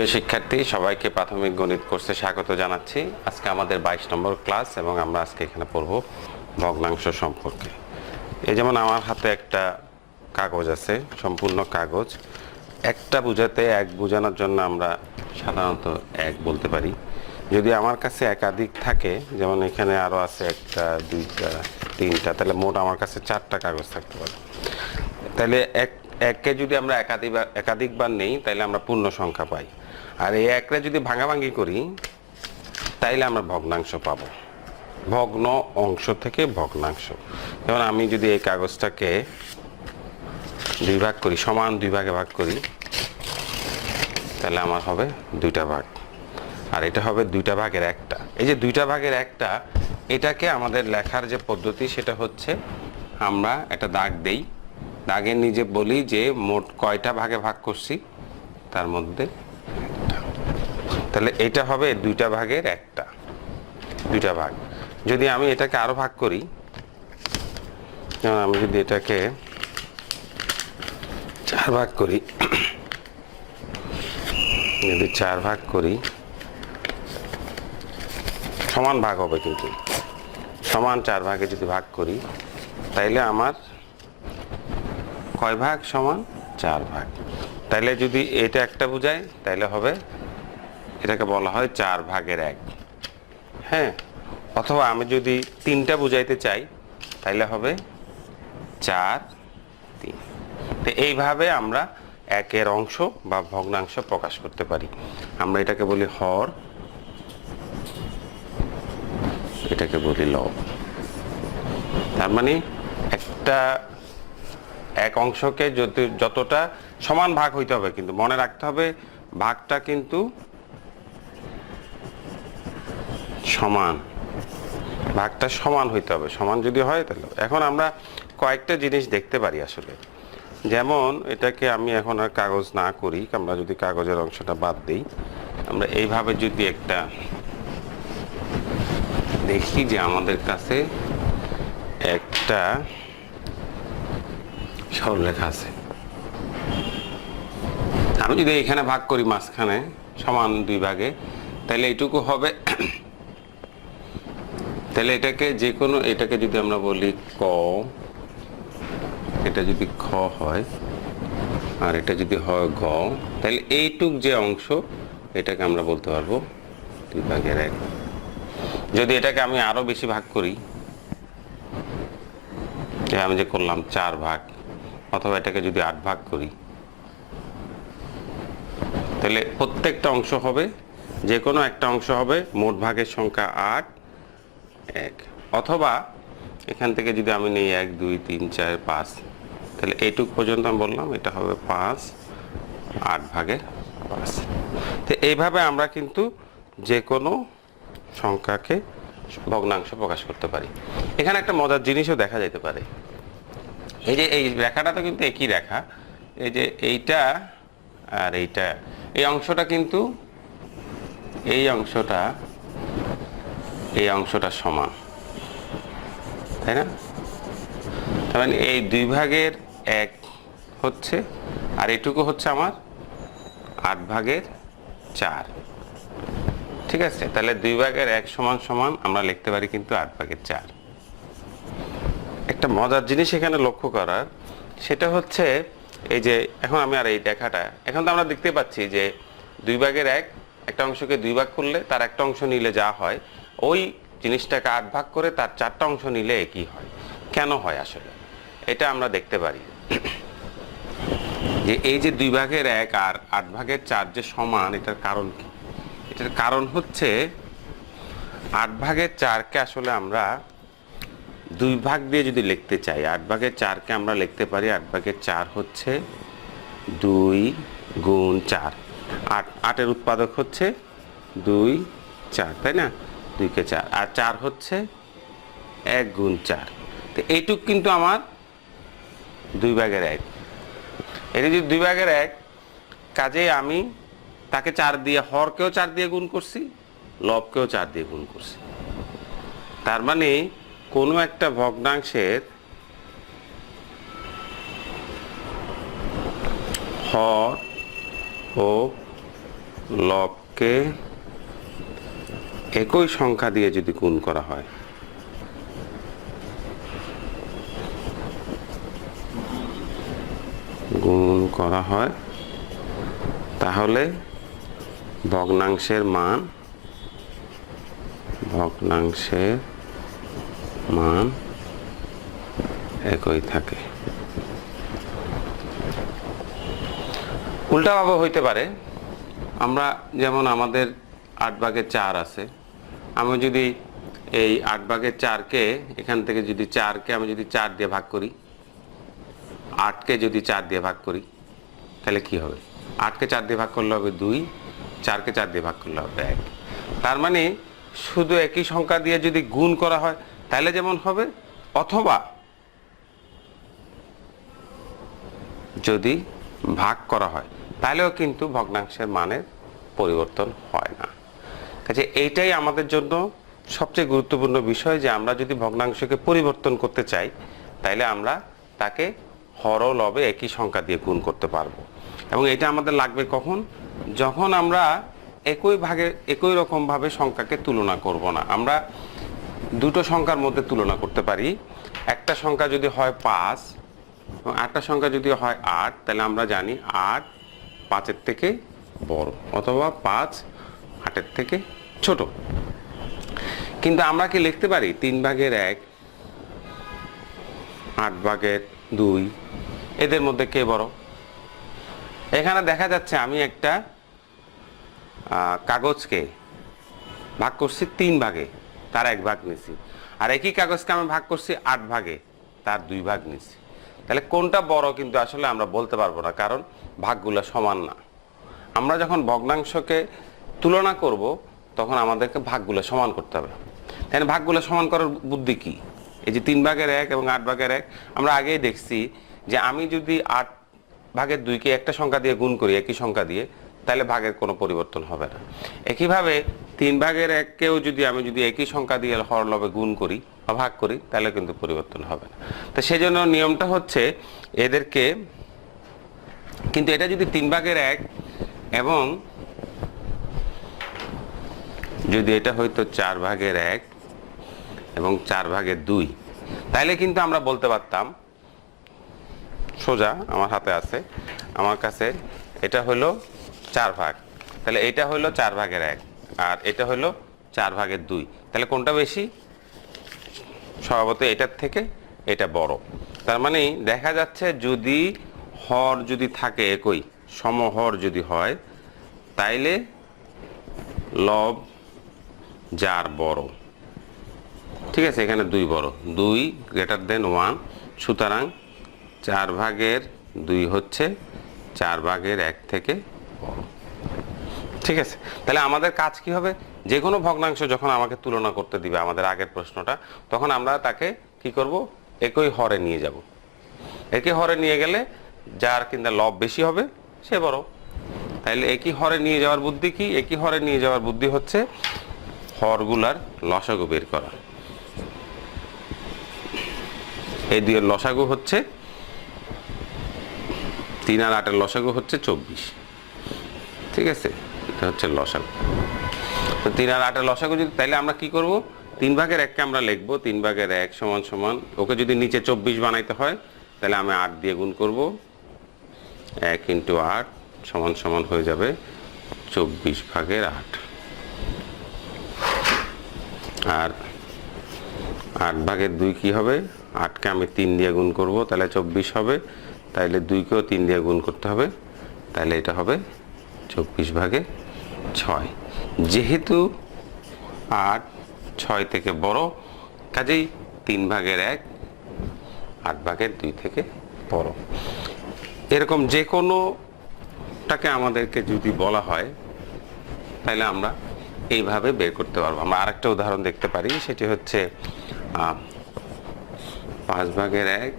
প্রিয় শিক্ষার্থী, সবাইকে প্রাথমিক গণিত কোর্সে স্বাগত জানাচ্ছি। আজকে আমাদের বাইশ নম্বর ক্লাস এবং আমরা আজকে এখানে পড়ব ভগ্নাংশ সম্পর্কে। এই যেমন আমার হাতে একটা কাগজ আছে, সম্পূর্ণ কাগজ। একটা বোঝাতে এক বোঝানোর জন্য আমরা সাধারণত এক বলতে পারি। যদি আমার কাছে একাধিক থাকে, যেমন এখানে আরও আছে একটা, দুইটা, তিনটা, তাহলে মোট আমার কাছে চারটা কাগজ থাকতে পারে। তাহলে এক এককে যদি আমরা একাধিকবার একাধিকবার নেই, তাহলে আমরা পূর্ণ সংখ্যা পাই। আর এই একরে যদি ভাঙাভাঙি করি, তাইলে আমরা ভগ্নাংশ পাবো। ভগ্ন অংশ থেকে ভগ্নাংশ। যেমন আমি যদি এই কাগজটাকে দুই ভাগ করি, সমান দুই ভাগে ভাগ করি, তাহলে আমার হবে দুইটা ভাগ। আর এটা হবে দুইটা ভাগের একটা। এই যে দুইটা ভাগের একটা, এটাকে আমাদের লেখার যে পদ্ধতি, সেটা হচ্ছে আমরা একটা দাগ দেই। দাগের নিজে বলি যে মোট কয়টা ভাগে ভাগ করছি? তার মধ্যে একটা। তাহলে এটা হবে দুইটা ভাগের একটা। দুইটা ভাগ। যদি আমি এটাকে আরও ভাগ করি আমি যদি এটাকে চার ভাগ করি, যদি চার ভাগ করি, সমান ভাগ হবে কিন্তু। সমান চার ভাগে যদি ভাগ করি, তাইলে আমার কয় ভাগ সমান? চার ভাগ। তাইলে যদি এটা একটা বোঝায়, তাইলে হবে এটাকে বলা হয় চার ভাগের এক। হ্যাঁ? অথবা আমি যদি তিনটা বুঝাইতে চাই, তাইলে হবে চার, তিন। তো এইভাবে আমরা একের অংশ বা ভগ্নাংশ প্রকাশ করতে পারি। আমরা এটাকে বলি হর, এটাকে বলি লব। তার মানে একটা, এক অংশকে যত, যতটা সমান ভাগ হইতে হবে, কিন্তু মনে রাখতে হবে ভাগটা কিন্তু সমান। ভাগটা সমান হইতে হবে। সমান যদি হয় তাহলে এখন আমরা কয়েকটা জিনিস দেখতে পারি আসলে। যেমন এটাকে আমি এখন আর কাগজ না করি, আমরা যদি কাগজের অংশটা বাদ দিই, আমরা এইভাবে যদি একটা দেখি যে আমাদের কাছে একটা সরলরেখা আছে। আমি যদি এখানে ভাগ করি মাঝখানে, সমান দুই ভাগে, তাহলে এইটুকু হবে তাহলে এটাকে যে কোনো, এটাকে যদি আমরা বলি ক, এটা যদি খ হয়, আর এটা যদি হয় ঘ, তাহলে এইটুক যে অংশ এটাকে আমরা বলতে পারব দুই ভাগের এক। যদি এটাকে আমি আরও বেশি ভাগ করি আমি যে করলাম চার ভাগ, অথবা এটাকে যদি আট ভাগ করি, তাহলে প্রত্যেকটা অংশ হবে, যে কোনো একটা অংশ হবে, মোট ভাগের সংখ্যা আট এক। অথবা এখান থেকে যদি আমি নেই এক, দুই, তিন, চার, পাঁচ, তাহলে এইটুক পর্যন্ত আমি বললাম, এটা হবে পাঁচ, আট ভাগের পাঁচ। তো এইভাবে আমরা কিন্তু যে কোনো সংখ্যাকে ভগ্নাংশ প্রকাশ করতে পারি। এখানে একটা মজার জিনিসও দেখা যেতে পারে। এই যে এই রেখাটা তো কিন্তু একই রেখা। এই যে এইটা আর এইটা, এই অংশটা কিন্তু, এই অংশটা এই অংশটা সমান, তাই না? তার মানে এই দুই ভাগের এক হচ্ছে, আর এটুকু হচ্ছে আমার আট ভাগের চার, ঠিক আছে? তাহলে দুই ভাগের এক সমান সমান আমরা লিখতে পারি কিন্তু আট ভাগের চার। একটা মজার জিনিস এখানে লক্ষ্য করার, সেটা হচ্ছে এই যে এখন আমি আর এই দেখাটা এখন তো আমরা দেখতে পাচ্ছি যে দুই ভাগের এক, একটা অংশকে দুই ভাগ করলে তার একটা অংশ নিলে যা হয় ওই জিনিসটাকে আট ভাগ করে তার চারটা অংশ নিলে একই হয়? কেন হয় আসলে? এটা আমরা দেখতে পারি। যে এই যে দুই ভাগের এক আর আট ভাগের চার যে সমান, এটার কারণ কি? এটার কারণ হচ্ছে আট ভাগের চারকে আসলে আমরা দুই ভাগ দিয়ে যদি লিখতে চাই, আট ভাগের চারকে আমরা লিখতে পারি, আট ভাগের চার হচ্ছে দুই গুণ চার। আট, আটের উৎপাদক হচ্ছে দুই চার, তাই না? দুইকে চার। আর চার হচ্ছে এক গুণ চার। তো এইটুক কিন্তু আমার দুই ভাগের এক। এটা যদি দুই ভাগের এক কাজে আমি তাকে চার দিয়ে হরকেও চার দিয়ে গুণ করছি, লবকেও চার দিয়ে গুণ করছি। তার মানে কোনো একটা ভগ্নাংশের হর ও লবকে একই সংখ্যা দিয়ে যদি গুণ করা হয়। গুণ করা হয়, তাহলে ভগ্নাংশের মান ভগ্নাংশের মান একই থাকে। উল্টাভাবে হইতে পারে। আমরা যেমন আমাদের আট ভাগের চার আছে আমি যদি এই আট ভাগের চারকে, এখান থেকে যদি চারকে আমি যদি চার দিয়ে ভাগ করি, আটকে যদি চার দিয়ে ভাগ করি, তাহলে কি হবে? আটকে চার দিয়ে ভাগ করলে হবে দুই, চারকে চার দিয়ে ভাগ করলে হবে এক। তার মানে শুধু একই সংখ্যা দিয়ে যদি গুণ করা হয়, তাহলে যেমন হবে, অথবা যদি ভাগ করা হয়, তাহলেও কিন্তু ভগ্নাংশের মানের পরিবর্তন হয় না। কাজে এইটাই আমাদের জন্য সবচেয়ে গুরুত্বপূর্ণ বিষয় যে আমরা যদি ভগ্নাংশকে পরিবর্তন করতে চাই, তাইলে আমরা তাকে হর লবে একই সংখ্যা দিয়ে গুণ করতে পারব। এবং এটা আমাদের লাগবে কখন? যখন আমরা একই ভাগে, একই রকমভাবে সংখ্যাকে তুলনা করব না। আমরা দুটো সংখ্যার মধ্যে তুলনা করতে পারি। একটা সংখ্যা যদি হয় পাঁচ, এবং আটটা সংখ্যা যদি হয় আট তাহলে আমরা জানি আট পাঁচের থেকে বড়, অথবা পাঁচ আটের থেকে ছোট। কিন্তু আমরা কি লিখতে পারি? তিন ভাগের এক, আট ভাগের দুই, এদের মধ্যে কে বড়? এখানে দেখা যাচ্ছে আমি একটা কাগজকে ভাগ করছি তিন ভাগে, তার এক ভাগ নিছি। আর একই কাগজকে আমি ভাগ করছি আট ভাগে, তার দুই ভাগ নিছি। তাহলে কোনটা বড় কিন্তু আসলে আমরা বলতে পারব না, কারণ ভাগগুলো সমান না। আমরা যখন ভগ্নাংশকে তুলনা করব তখন আমাদেরকে ভাগগুলো সমান করতে হবে। তাই ভাগগুলো সমান করার বুদ্ধি কি? এই যে তিন ভাগের এক এবং আট ভাগের এক, আমরা আগেই দেখছি যে আমি যদি আট ভাগের দুইকে একটা সংখ্যা দিয়ে গুণ করি, একই সংখ্যা দিয়ে, তাহলে ভাগের কোনো পরিবর্তন হবে না। একইভাবে তিন ভাগের এককেও যদি আমি যদি একই সংখ্যা দিয়ে হরলবে গুণ করি বা ভাগ করি, তাহলে কিন্তু পরিবর্তন হবে না। তো সেই জন্য নিয়মটা হচ্ছে এদেরকে, কিন্তু এটা যদি তিন ভাগের এক এবং যদি এটা হয়তো চার ভাগের এক এবং চার ভাগের দুই, তাইলে কিন্তু আমরা বলতে পারতাম, সোজা আমার হাতে আছে, আমার কাছে এটা হলো চার ভাগ তাহলে এটা হলো চার ভাগের এক আর এটা হলো চার ভাগের দুই তাহলে কোনটা বেশি? স্বভাবত এটার থেকে এটা বড়, তার মানে দেখা যাচ্ছে যদি হর যদি থাকে একই, সমহর যদি হয়, তাইলে লব যার বড়। ঠিক আছে, এখানে দুই বড়। দুই গ্রেটার দেন ওয়ান সুতরাং চার ভাগের দুই হচ্ছে চার ভাগের এক থেকে বড়। ঠিক আছে, তাহলে আমাদের কাজ কি হবে? যে কোনো ভগ্নাংশ যখন আমাকে তুলনা করতে দিবে আমাদের আগের প্রশ্নটা, তখন আমরা তাকে কি করব? একই হরে নিয়ে যাব। একই হরে নিয়ে গেলে যার কিনা লব বেশি হবে, সে বড়। তাইলে একই হরে নিয়ে যাওয়ার বুদ্ধি কি? একই হরে নিয়ে যাওয়ার বুদ্ধি হচ্ছে হরগুলার লসাগু বের করা। এই দুইয়ের লসাগু হচ্ছে তিন আর আটের লসাগু হচ্ছে চব্বিশ। ঠিক আছে? এটা হচ্ছে লসাগু। তো তিন আর আটের লসাগু যদি, তাইলে আমরা কি করব? তিন ভাগের এককে আমরা লিখব, তিন ভাগের এক সমান সমান। ওকে যদি নিচে চব্বিশ বানাইতে হয় তাহলে আমি আট দিয়ে গুণ করব। এক ইন্টু আট সমান সমান হয়ে যাবে চব্বিশ ভাগের আট। আর আট ভাগের দুই কি হবে? আটকে আমি তিন দিয়ে গুণ করব, তাহলে চব্বিশ হবে। তাইলে দুইকেও তিন দিয়ে গুণ করতে হবে। তাহলে এটা হবে চব্বিশ ভাগে ছয়। যেহেতু আট ছয় থেকে বড়, কাজেই তিন ভাগের এক, আট ভাগের দুই থেকে বড়। এরকম যে কোনোটাকে আমাদেরকে যদি বলা হয় তাহলে আমরা এইভাবে বের করতে পারব। আমরা আরেকটা উদাহরণ দেখতে পারি, সেটি হচ্ছে পাঁচ ভাগের এক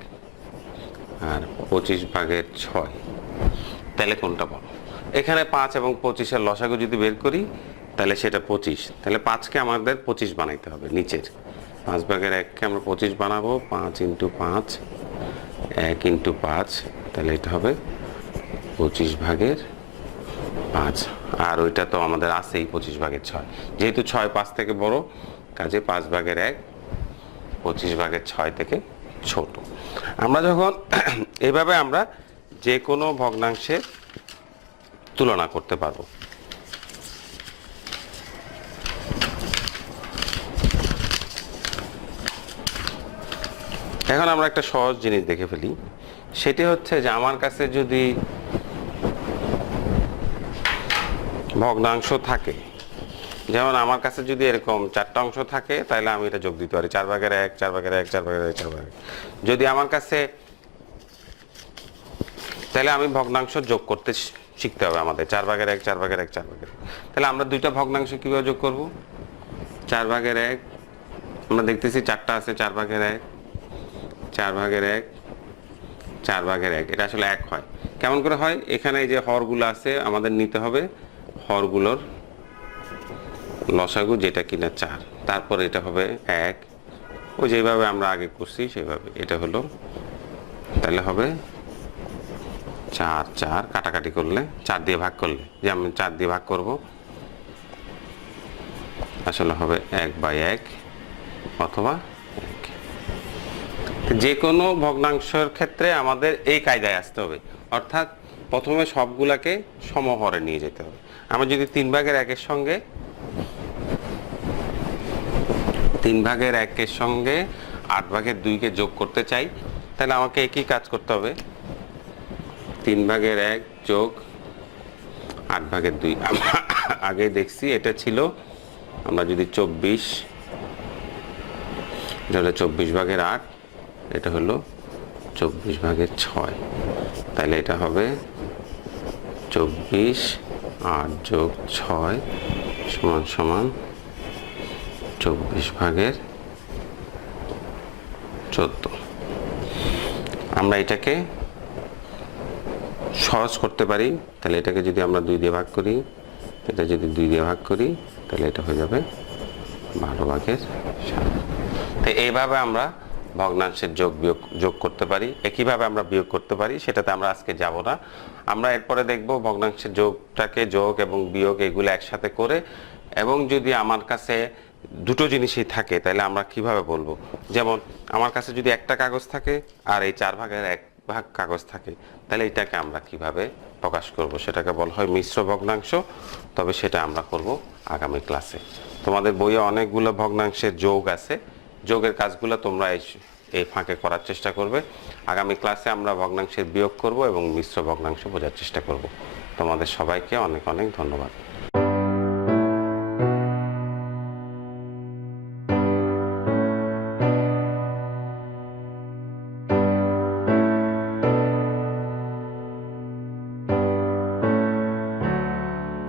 আর পঁচিশ ভাগের ছয়। তাহলে কোনটা বলো? এখানে পাঁচ এবং পঁচিশের লসাগু যদি বের করি, তাহলে সেটা পঁচিশ। তাহলে পাঁচকে আমাদের পঁচিশ বানাইতে হবে নিচের। পাঁচ ভাগের এককে আমরা পঁচিশ বানাবো, পাঁচ ইন্টু পাঁচ, এক ইন্টু পাঁচ, তাহলে এটা হবে পঁচিশ ভাগের পাঁচ। আর ওইটা তো আমাদের আছেই পঁচিশ ভাগের ছয়। যেহেতু ছয় পাঁচ থেকে বড়, কাজে পাঁচ ভাগের এক, পঁচিশ ভাগের ছয় থেকে ছোট। আমরা যখন এভাবে আমরা যে কোনো ভগ্নাংশের তুলনা করতে পারব। এখন আমরা একটা সহজ জিনিস দেখে ফেলি। সেটি হচ্ছে যে আমার কাছে যদি ভগ্নাংশ থাকে যেমন আমার কাছে যদি এরকম চারটা অংশ থাকে তাহলে আমি এটা যোগ দিতে পারি চার ভাগের এক চার ভাগের এক চার ভাগের এক চার ভাগের যদি আমার কাছে তাহলে আমি ভগ্নাংশ যোগ করতে শিখতে হবে আমাদের চার ভাগের এক চার ভাগের এক চার ভাগের তাহলে আমরা দুইটা ভগ্নাংশ কীভাবে যোগ করব চার ভাগের এক আমরা দেখতেছি চারটা আছে চার ভাগের এক চার ভাগের এক চার ভাগের এক এটা আসলে এক হয় কেমন করে হয় এখানে যে হরগুলো আছে আমাদের নিতে হবে হরগুলোর লসাগু যেটা কিনা চার। তারপর এটা হবে এক। ও যেভাবে আমরা আগে করছি সেভাবে। এটা হলো, তাহলে হবে চার চার। কাটাকাটি করলে, চার দিয়ে ভাগ করলে। যে আমি চার দিয়ে ভাগ করব, আসলে হবে এক বাই এক অথবা যে কোনো ভগ্নাংশের ক্ষেত্রে আমাদের এই কায়দায় আসতে হবে। অর্থাৎ প্রথমে সবগুলাকে সমহরে নিয়ে যেতে হবে। আমরা যদি তিন ভাগের একের সঙ্গে, তিন ভাগের একের সঙ্গে আট ভাগের দুইকে যোগ করতে চাই, তাহলে আমাকে একই কাজ করতে হবে। তিন ভাগের এক যোগ আট ভাগের দুই। আগে দেখছি এটা ছিল, আমরা যদি চব্বিশ, এটা হলো চব্বিশ ভাগের আট, এটা হলো চব্বিশ ভাগের ছয়। তাহলে এটা হবে চব্বিশ আট যোগ ছয় সমান সমান চব্বিশ ভাগের চোদ্দ। আমরা এটাকে সহজ করতে পারি, তাহলে এটাকে যদি আমরা দুই দিয়ে ভাগ করি, এটা যদি দুই দিয়ে ভাগ করি, তাহলে এটা হয়ে যাবে বারো ভাগের সাত। তো এইভাবে আমরা ভগ্নাংশের যোগ বিয়োগ, যোগ করতে পারি। একইভাবে আমরা বিয়োগ করতে পারি, সেটাতে আমরা আজকে যাব না। আমরা এরপরে দেখব ভগ্নাংশের যোগটাকে যোগ এবং বিয়োগ এগুলো একসাথে করে, এবং যদি আমার কাছে দুটো জিনিসই থাকে, তাহলে আমরা কীভাবে বলব? যেমন, আমার কাছে যদি একটা কাগজ থাকে, আর এই চার ভাগের এক ভাগ কাগজ থাকে, তাহলে এটাকে আমরা কীভাবে প্রকাশ করব? সেটাকে বলা হয় মিশ্র ভগ্নাংশ, তবে সেটা আমরা করব আগামী ক্লাসে। তোমাদের বইয়ে অনেকগুলো ভগ্নাংশের যোগ আছে যোগের কাজগুলো তোমরা এই এই ফাঁকে করার চেষ্টা করবে। আগামী ক্লাসে আমরা ভগ্নাংশের বিয়োগ করব এবং মিশ্র ভগ্নাংশ বোঝার চেষ্টা করব। তোমাদের সবাইকে অনেক অনেক ধন্যবাদ।